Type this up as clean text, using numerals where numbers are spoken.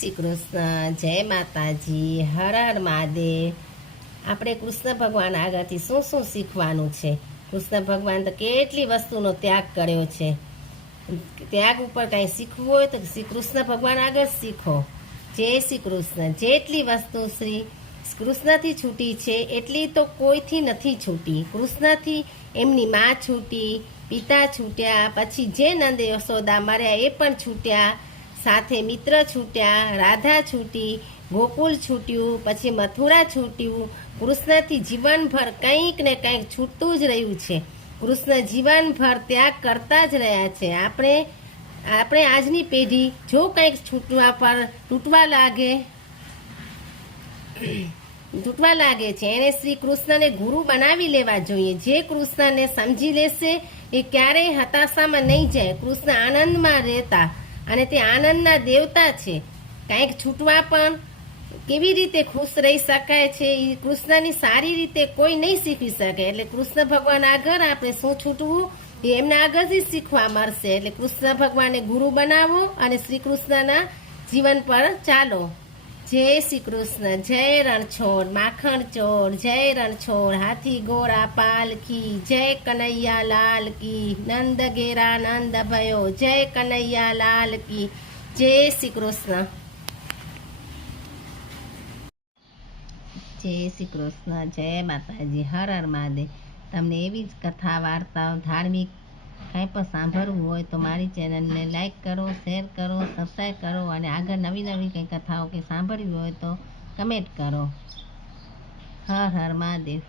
શ્રી કૃષ્ણ, જય માતાજી, હર હર મહાદેવ। આપણે કૃષ્ણ ભગવાન આગળથી શું શું શીખવાનું છે? કૃષ્ણ ભગવાન તો કેટલી વસ્તુનો ત્યાગ કર્યો છે। ત્યાગ ઉપર કાંઈ શીખવું હોય તો શ્રી કૃષ્ણ ભગવાન આગળ શીખો। જય શ્રી કૃષ્ણ। જેટલી વસ્તુ શ્રી કૃષ્ણથી છૂટી છે એટલી તો કોઈથી નથી છૂટી। કૃષ્ણથી એમની મા છૂટી, પિતા છૂટ્યા, પછી જે નંદ યશોદા મર્યા એ પણ છૂટ્યા, સાથે મિત્ર છૂટ્યા, રાધા છૂટી, ગોકુલ છૂટ્યું, પછી મથુરા છૂટ્યું। કૃષ્ણથી જીવનભર કંઈક ને કંઈક છૂટતું જ રહ્યું છે। કૃષ્ણ જીવનભર ત્યાગ કરતા જ રહ્યા છે। આપણે આજની પેઢી જો કંઈક તૂટવા લાગે છે એને શ્રી કૃષ્ણને ગુરુ બનાવી લેવા જોઈએ। જે કૃષ્ણને સમજી લેશે એ ક્યારેય હતાશામાં નહીં જાય। કૃષ્ણ આનંદમાં રહેતા અને તે આનંદના દેવતા છે। કંઈક છૂટવા પણ કેવી રીતે ખુશ રહી શકાય છે એ કૃષ્ણની સારી રીતે કોઈ નહીં શીખી શકે। એટલે કૃષ્ણ ભગવાન આગળ આપણે શું છૂટવું એ એમના આગળથી શીખવા મળશે। એટલે કૃષ્ણ ભગવાનને ગુરુ બનાવો અને શ્રી કૃષ્ણના જીવન પર ચાલો। જય શ્રી કૃષ્ણ। જય રણછોડ માખણ ચોર, જય રણછોડ હાથી ઘોડા પાલકી, જય કનૈયા લાલ કી, નંદ ઘેરા નંદ ભયો, જય કનૈયા લાલ કી। જય શ્રી કૃષ્ણ। જય શ્રી કૃષ્ણ, જય માતાજી, હર હર મહાદેવ। તમને એવી જ કથા વાર્તાઓ ધાર્મિક કાંઈ પણ સાંભળવું હોય તો મારી ચેનલને લાઈક કરો, શેર કરો, સબસ્ક્રાઈબ કરો અને આગળ નવી નવી કંઈ કથાઓ કે સાંભળવી હોય તો કમેન્ટ કરો। હર હર મહાદેવ।